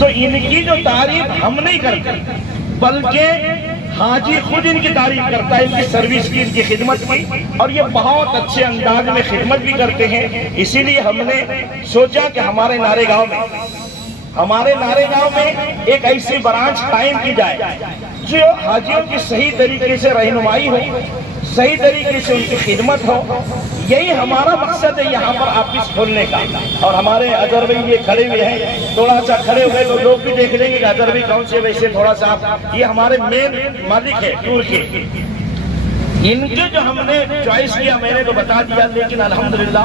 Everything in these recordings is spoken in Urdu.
تو ان کی جو تعریف ہم نہیں کرتے بلکہ حاجی خود ان کی تعریف کرتا ہے، ان کی سروس کی، ان کی خدمت کی، اور یہ بہت اچھے انداز میں خدمت بھی کرتے ہیں۔ اسی لیے ہم نے سوچا کہ ہمارے نارے گاؤں میں ایک ایسی برانچ قائم کی جائے جو حاجیوں کی صحیح طریقے سے رہنمائی ہو، صحیح طریقے سے ان کی خدمت ہو۔ یہی ہمارا مقصد ہے یہاں پر آفس کھولنے کا۔ اور ہمارے اظہر بھائی یہ کھڑے ہوئے ہیں، تھوڑا سا کھڑے ہوئے تو لوگ بھی دیکھ لیں گے کہ اظہر بھائی کون سے، ویسے تھوڑا سا یہ ہمارے مین مالک ہے ٹور کے۔ ان کے جو ہم نے چوائس کیا میں نے تو بتا دیا، لیکن الحمدللہ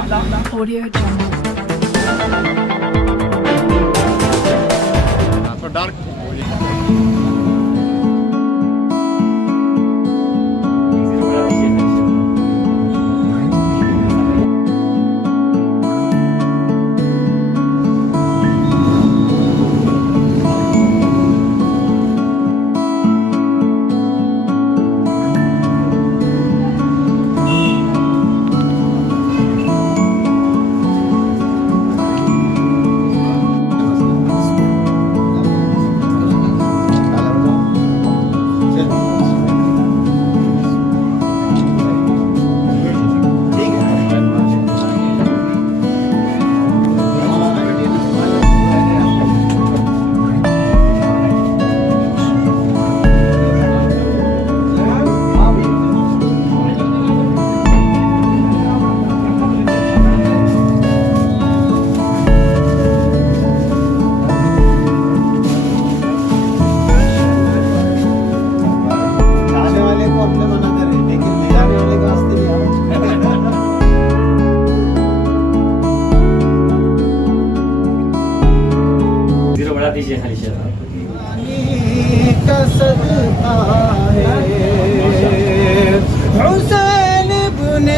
حسین ابن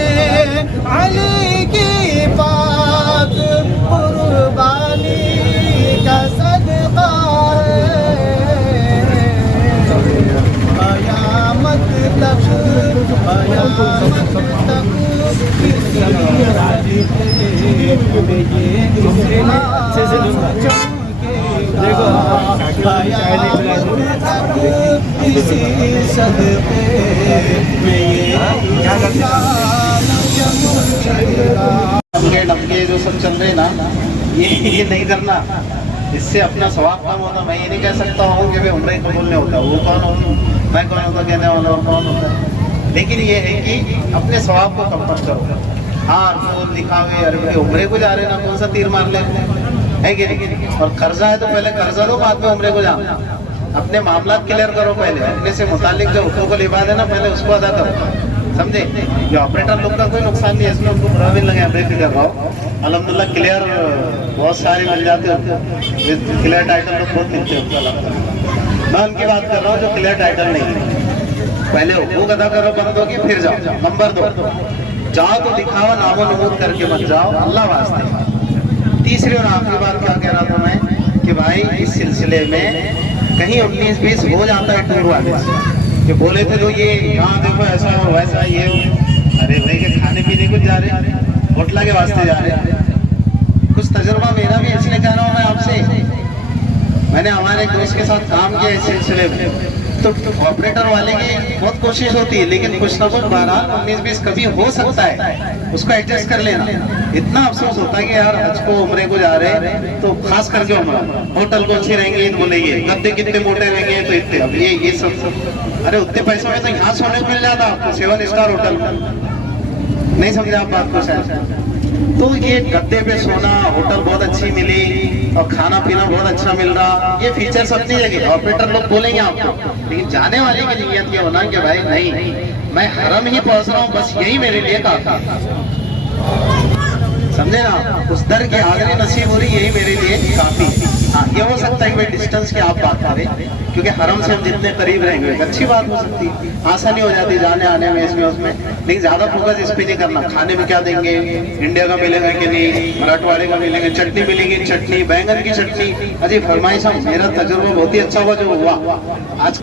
علی کی پاک قربانی کا صدقہ ہے، قیامت تک ڈمکے جو سب چل رہے نا، یہ نہیں کرنا، اس سے اپنا ثواب کم ہوتا۔ میں یہ نہیں کہہ سکتا ہوں کہ عمرہ قبول نہیں ہوتا، وہ کون ہوں میں کون ہوتا کہنے والا ہوں، کون ہوتا ہے، لیکن یہ ہے کہ اپنے ثواب کو کم مت کرو۔ ہاں پھول دکھاوے، ارے عمرے کو جا رہے نا، کون سا تیر مار لے ہے کہ نہیں؟ اور قرضہ ہے تو پہلے قرضہ دو، بعد میں عمرے کو جانا۔ اپنے معاملات کلیئر کرو، پہلے اپنے سے متعلق جو حقوق العباد ہے نا پہلے اس کو ادا کرو، سمجھے؟ جو آپریٹر لوگ کا کوئی نقصان نہیں ہے، اس میں ان کو برا بھی لگے، بے فکر رہو۔ الحمدللہ کلیئر بہت سارے مل جاتے ہیں، کلیئر ٹائٹل لوگ بہت ملتے ہیں ان کو الحمدللہ۔ میں ان کی بات کر رہا ہوں جو کلیئر ٹائٹل نہیں ہے، پہلے حقوق ادا کرو بندوں کی، پھر جاؤ۔ نمبر 2، جاؤ تو دکھاوا نام و نمود کر کے مت جاؤ، اللہ واسطے۔ تیسری اور آخری بات کیا کہہ رہا تھا میں کہ بھائی اس سلسلے میں کہیں 19-20 ہو جاتا ہے ٹور والے سے کہ بولے تھے تو یہ یہاں دیکھو ایسا ہو ویسا یہ ہو، ارے بھائی کہ کھانے پینے کو جا رہے ہیں، ہوٹل کے واسطے جا رہے ہیں۔ کچھ تجربہ میرا بھی اس لیے کہہ رہا ہوں میں آپ سے، میں نے ہمارے دوست کے ساتھ کام کیا اس سلسلے میں، تو آپریٹر والے کی بہت کوشش ہوتی ہے، لیکن کچھ نہ کچھ 12-19-20 کبھی ہو سکتا ہے، اس کو ایڈجسٹ کر لینا۔ اتنا افسوس ہوتا ہے کہ یار حج کو عمرے کو جا رہے ہیں تو خاص کر کے عمرہ، ہوٹل کو اچھی رہیں گے تو بولے یہ گدے کتنے موٹے رہیں گے تو اتنے، اب یہ سب ارے اتنے پیسوں میں تو یہاں سونے کو مل جاتا آپ کو 7 اسٹار ہوٹل میں، نہیں سمجھا آپ بات کو شاید؟ تو یہ گدے پہ سونا، ہوٹل بہت اچھی ملی اور کھانا پینا بہت اچھا مل رہا، یہ فیچرز اپنی جگہ آپریٹر لوگ بولیں گے آپ کو، لیکن جانے والے کی نیت یہ ہونا کہ بھائی نہیں میں حرم ہی پہنچ رہا ہوں، بس یہی میرے لیے کافی، سمجھے نا؟ اس در کی حاضری نصیب ہو رہی یہی میرے لیے کافی۔ ہاں یہ ہو سکتا ہے کہ ڈسٹنس کی آپ بات کریں، کیونکہ حرم سے ہم جتنے قریب رہیں گے اچھی بات ہو سکتی، آسانی ہو جاتی جانے آنے میں، اس میں، لیکن زیادہ فوکس اس پہ نہیں کرنا۔ کھانے میں کیا دیں گے، انڈیا کا ملے گا کہ نہیں، مراٹھواڑے کا ملے گا، چٹنی ملے گی چٹنی، بینگن کی چٹنی، اجی فرمائش۔ میرا تجربہ بہت ہی اچھا ہوا جو ہوا آج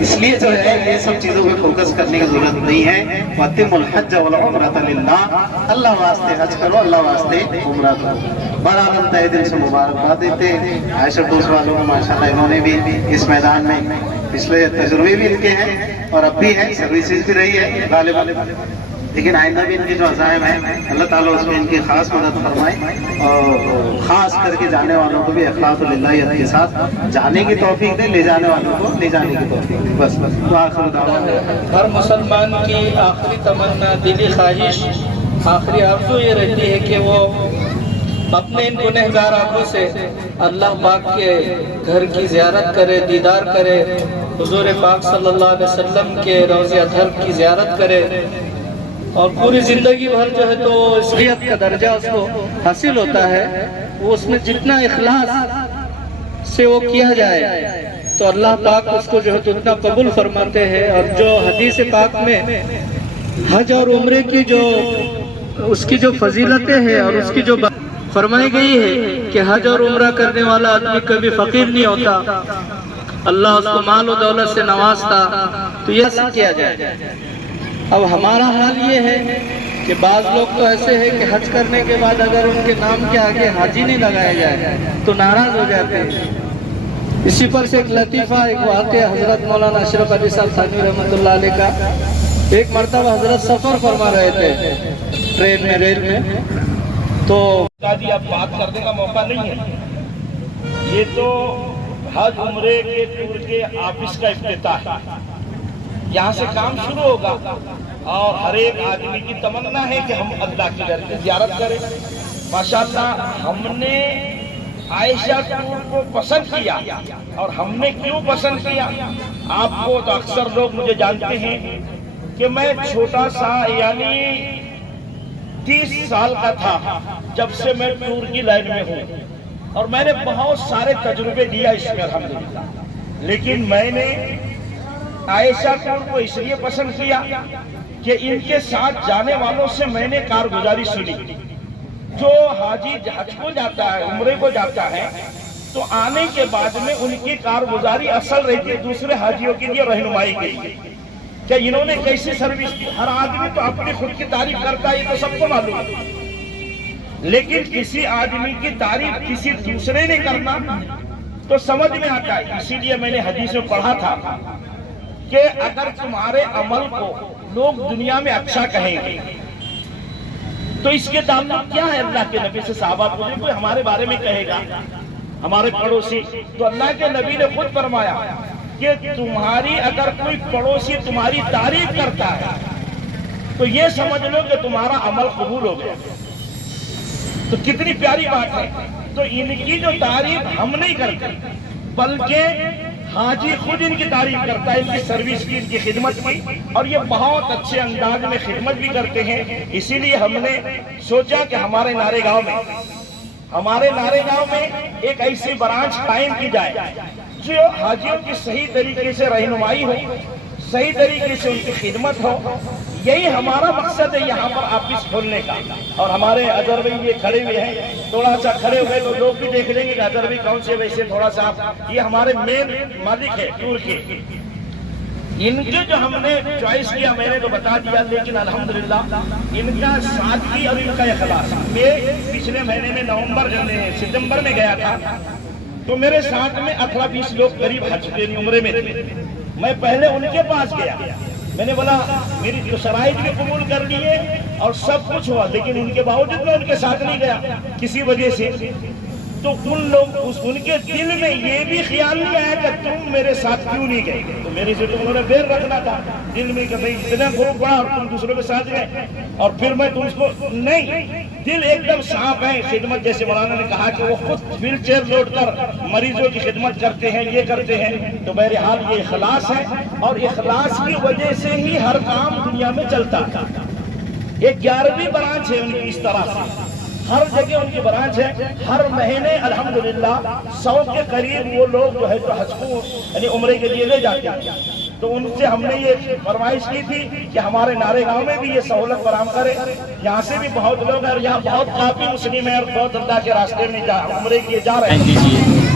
اس لیے جو ہے یہ سب چیزوں پہ فوکس کرنے کی ضرورت نہیں ہے. وَأَتِمُّ الْحَجَّ وَالْعُمْرَةَ لِلَّهِ, اللہ واسطے حج کرو, اللہ واسطے عمرہ کرو. بہرحال ہم تہ دل سے مبارکباد دیتے ہیں عائشہ ٹوس والوں کو. ماشاءاللہ انہوں نے بھی اس میدان میں پچھلے تجربے بھی ان کے ہیں اور اب بھی ہیں, سروسز بھی رہی ہے غالباً, لیکن آئندہ بھی ان کے جو عزائم ہیں اللہ تعالیٰ اس میں ان کی خاص مدد فرمائے اور خاص کر کے جانے والوں کو بھی اخلاص للہیت کے ساتھ جانے کی توفیق دے, لے جانے والوں کو لے جانے کی توفیق دے. بس آخر دعوانا ہر مسلمان کی آخری تمنا, دلی خواہش, آخری آرزو یہ رہتی ہے کہ وہ اپنے ان گنہگار آنکھوں سے اللہ پاک کے گھر کی زیارت کرے, دیدار کرے, حضور پاک صلی اللہ علیہ وسلم کے روضہ اطہر کی زیارت کرے, اور پوری زندگی بھر جو ہے تو عصریت کا درجہ اس کو حاصل ہوتا ہے. وہ اس میں جتنا اخلاص سے وہ کیا جائے تو اللہ پاک اس کو جو ہے تو اتنا قبول فرماتے ہیں. اور جو حدیث پاک میں حج اور عمرے کی جو اس کی جو فضیلتیں ہیں اور اس کی جو فرمائی گئی ہے کہ حج اور عمرہ کرنے والا آدمی کبھی فقیر نہیں ہوتا, اللہ اس کو مال و دولت سے نوازتا. تو یہ سب کیا جائے. اب ہمارا حال یہ ہے کہ بعض لوگ تو ایسے ہیں کہ حج کرنے کے بعد اگر ان کے نام کے آگے حاجی نہیں لگایا جائے تو ناراض ہو جاتے ہیں. اسی پر سے ایک لطیفہ, ایک واقعہ حضرت مولانا اشرف علی صاحب تھانوی رحمۃ اللہ علیہ کا. ایک مرتبہ حضرت سفر فرما رہے تھے ٹرین میں, ریل میں, تو اب بات کرنے کا موقع نہیں ہے. یہ تو حج عمرے کے ٹور کے آفس کا افتتاح ہے, یہاں سے کام شروع ہوگا اور ہر ایک آدمی کی تمنا ہے کہ ہم اللہ کے گھر کی زیارت کریں. ماشاءاللہ ہم نے عائشہ ٹور کو پسند کیا, اور ہم نے کیوں پسند کیا آپ کو تو اکثر لوگ مجھے جانتے ہیں کہ میں چھوٹا سا یعنی 30 سال کا تھا جب سے میں ٹور کی لائن میں ہوں, اور میں نے بہت سارے تجربے دیا اس میں الحمدللہ. لیکن میں نے عائشہ ٹور کو اس لیے پسند کیا کہ ان کے ساتھ جانے والوں سے میں نے کارگزاری سنی. جو حاجی حج کو جاتا ہے, عمرے کو جاتا ہے, تو آنے کے بعد میں ان کی کارگزاری اصل رہتی ہے دوسرے حاجیوں کے لیے رہنمائی کے لیے کہ انہوں نے کیسی سروس کی. ہر آدمی تو اپنی خود کی تعریف کرتا ہے, یہ تو سب کو معلوم ہے, لیکن کسی آدمی کی تعریف کسی دوسرے نے کرنا تو سمجھ میں آتا ہے. اسی لیے میں نے حدیث میں پڑھا تھا کہ اگر تمہارے عمل کو لوگ دنیا میں اچھا کہیں گے تو اس کے تعلق کیا ہے اللہ کے نبی سے. صحابہ پوچھے کوئی ہمارے بارے میں کہے گا, ہمارے پڑوسی, تو اللہ کے نبی نے خود فرمایا کہ تمہاری اگر کوئی پڑوسی تمہاری تعریف کرتا ہے تو یہ سمجھ لو کہ تمہارا عمل قبول ہو گیا. تو کتنی پیاری بات ہے. تو ان کی جو تعریف ہم نہیں کرتے بلکہ حاجی خود ان کی تعریف کرتا ہے, ان کی سروس کی, ان کی خدمت کی, اور یہ بہت اچھے انداز میں خدمت بھی کرتے ہیں. اسی لیے ہم نے سوچا کہ ہمارے نارے گاؤں میں ایک ایسی برانچ قائم کی جائے جو حاجیوں کی صحیح طریقے سے رہنمائی ہو, صحیح طریقے سے ان کی خدمت ہو. یہی ہمارا مقصد ہے یہاں پر آفس کھولنے کا. اور ہمارے اظہر بھائی یہ کھڑے ہوئے ہیں, تھوڑا سا کھڑے ہوئے تو لوگ بھی دیکھ لیں گے کہ اظہر بھائی کون سے, ویسے تھوڑا سا یہ ہمارے مین مالک ہے ٹور کے. ان کے جو ہم نے چوائس کیا میں نے تو بتا دیا, لیکن الحمدللہ ان کا سادگی اور ان کا اخلاص. میں پچھلے مہینے میں ستمبر میں گیا تھا تو میرے ساتھ میں 18-20 لوگ قریب حج کے عمرے میں تھے. میں پہلے ان کے پاس گیا, میں نے بولا میری جو شرائط بھی قبول کر لیے اور سب کچھ ہوا, لیکن ان کے باوجود میں ان کے ساتھ نہیں گیا کسی وجہ سے. تو ان کے دل میں یہ بھی خیال نہیں آیا کہ تم میرے ساتھ کیوں نہیں گئے. تو میرے سے تو انہوں نے دیر رکھنا تھا دل میں کہ بھائی اتنا گروپ بڑا اور تم دوسروں کے ساتھ گئے, اور پھر میں تم کو نہیں, دل ایک دم صاف ہے. خدمت جیسے مولانا نے کہا کہ وہ خود ویل چیئر لوٹ کر مریضوں کی خدمت کرتے ہیں, یہ کرتے ہیں. تو بہرحال یہ اخلاص ہے, اور اخلاص کی وجہ سے ہی ہر کام دنیا میں چلتا ہے. یہ 11ویں برانچ ہے ان کی اس طرح سے, ہر جگہ ان کی برانچ ہے. ہر مہینے الحمدللہ 100 کے قریب وہ لوگ جو ہے تو حج کو یعنی عمرے کے لیے لے جاتے ہیں. تو ان سے ہم نے یہ فرمائش کی تھی کہ ہمارے نارے گاؤں میں بھی یہ سہولت فراہم کرے. یہاں سے بھی بہت لوگ ہیں, اور یہاں بہت کافی مسلم ہیں اور بہت اللہ کے راستے میں عمرے کیے جا رہے ہیں.